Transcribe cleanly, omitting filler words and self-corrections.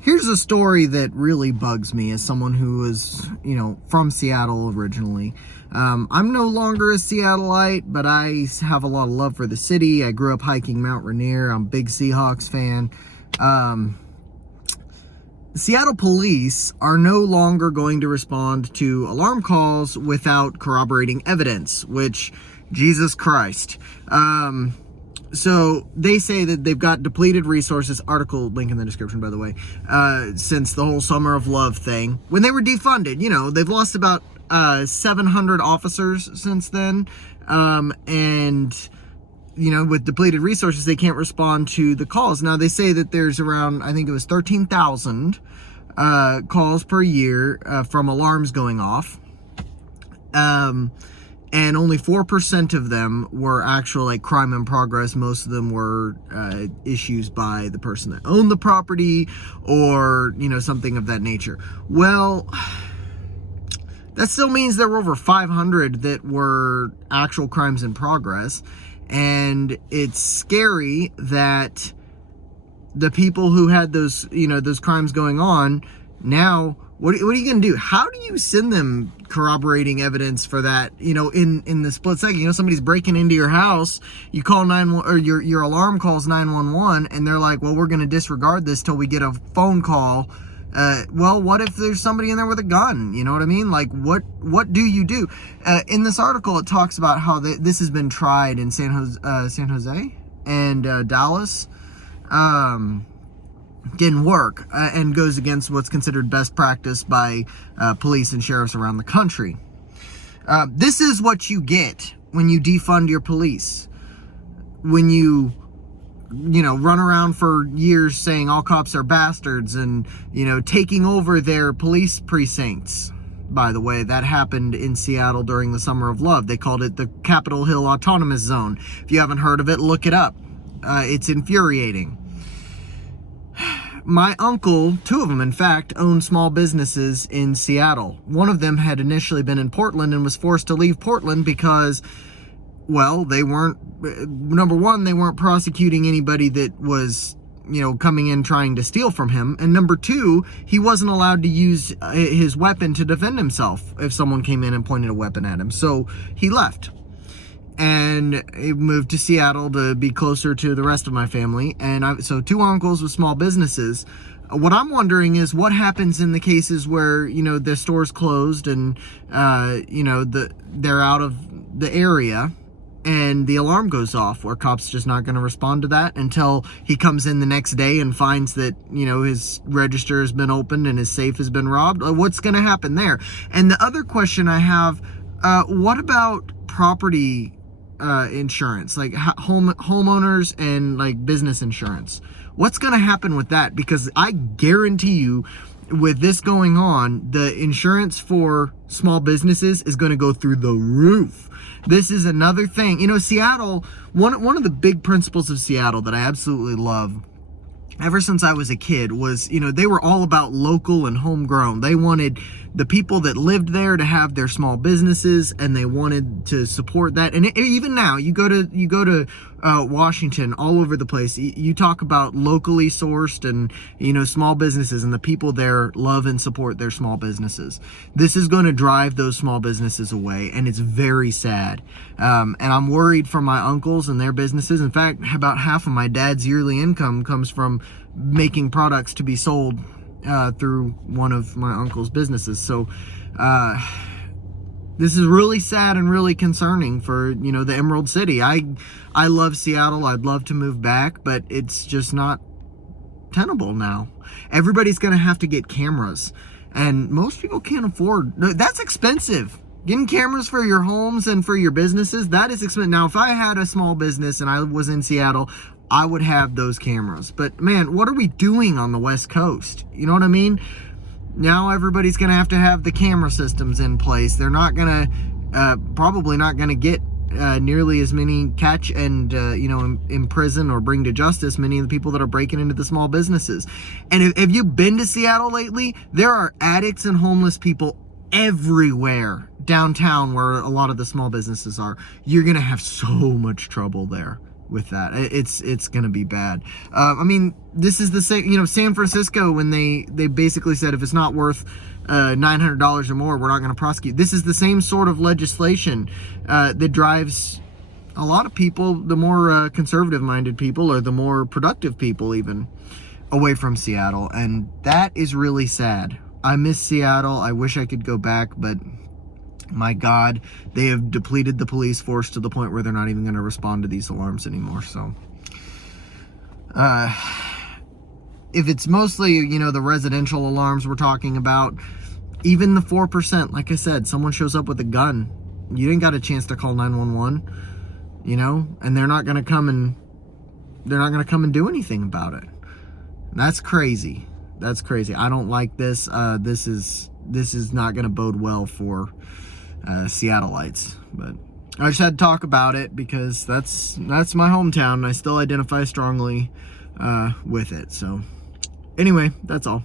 Here's a story that really bugs me as someone who is, from Seattle originally. I'm no longer a Seattleite, but I have a lot of love for the city. I grew up hiking Mount Rainier. I'm a big Seahawks fan. Seattle police are no longer going to respond to alarm calls without corroborating evidence, which, Jesus Christ. So they say that they've got depleted resources, article link in the description, by the way, since the whole Summer of Love thing. When they were defunded, they've lost about 700 officers since then. And, with depleted resources, they can't respond to the calls. Now, they say that there's around, I think it was 13,000 calls per year from alarms going off. And only 4% of them were actual crime in progress. Most of them were issues by the person that owned the property or, something of that nature. Well, that still means there were over 500 that were actual crimes in progress. And it's scary that the people who had those crimes going on now, what are you going to do? How do you send them corroborating evidence for that, in the split second? Somebody's breaking into your house, you call 911, or your alarm calls 911, and they're like, well, we're going to disregard this till we get a phone call. Well, what if there's somebody in there with a gun? You know what I mean? Like, what do you do? In this article, it talks about how this has been tried in San Jose and Dallas. Didn't work and goes against what's considered best practice by police and sheriffs around the country. This is what you get when you defund your police. When you run around for years saying all cops are bastards and, taking over their police precincts. By the way, that happened in Seattle during the Summer of Love. They called it the Capitol Hill Autonomous Zone. If you haven't heard of it, look it up. It's infuriating. My uncle, two of them in fact, owned small businesses in Seattle. One of them had initially been in Portland and was forced to leave Portland because, well, they weren't, number one, they weren't prosecuting anybody that was, coming in trying to steal from him. And number two, he wasn't allowed to use his weapon to defend himself if someone came in and pointed a weapon at him. So he left. And he moved to Seattle to be closer to the rest of my family. And so two uncles with small businesses. What I'm wondering is what happens in the cases where, the store's closed and, they're out of the area and the alarm goes off, where cops just not going to respond to that until he comes in the next day and finds that, his register has been opened and his safe has been robbed. What's going to happen there? And the other question I have, what about property insurance, like homeowners and business insurance? What's going to happen with that? Because I guarantee you, with this going on, the insurance for small businesses is going to go through the roof. This is another thing. Seattle, one of the big principles of Seattle that I absolutely love ever since I was a kid was, they were all about local and homegrown. They wanted the people that lived there to have their small businesses, and they wanted to support that. And even now, you go to Washington, all over the place, you talk about locally sourced and, small businesses, and the people there love and support their small businesses. This is going to drive those small businesses away, and it's very sad. And I'm worried for my uncles and their businesses. In fact, about half of my dad's yearly income comes from making products to be sold through one of my uncle's businesses. So this is really sad and really concerning for, the Emerald City. I love Seattle. I'd love to move back, but it's just not tenable now. Everybody's going to have to get cameras, and most people can't afford. That's expensive. Getting cameras for your homes and for your businesses, that is expensive. Now, if I had a small business and I was in Seattle, I would have those cameras. But man, what are we doing on the West Coast? You know what I mean? Now everybody's going to have the camera systems in place. They're not going to, probably not going to get nearly as many catch and, imprison or bring to justice many of the people that are breaking into the small businesses. And if you've been to Seattle lately, there are addicts and homeless people everywhere downtown where a lot of the small businesses are. You're going to have so much trouble there. with that. It's gonna be bad. I mean, this is the same, San Francisco, when they basically said if it's not worth $900 or more, we're not going to prosecute. This is the same sort of legislation that drives a lot of people, the more conservative-minded people, or the more productive people even, away from Seattle. And that is really sad. I miss Seattle. I wish I could go back, but my God, they have depleted the police force to the point where they're not even going to respond to these alarms anymore. So, if it's mostly, the residential alarms we're talking about, even the 4%, like I said, someone shows up with a gun, you didn't got a chance to call 911, and they're not going to come and do anything about it. That's crazy. That's crazy. I don't like this. This is not going to bode well for Seattleites, but I just had to talk about it because that's my hometown, and I still identify strongly with it. So anyway, that's all.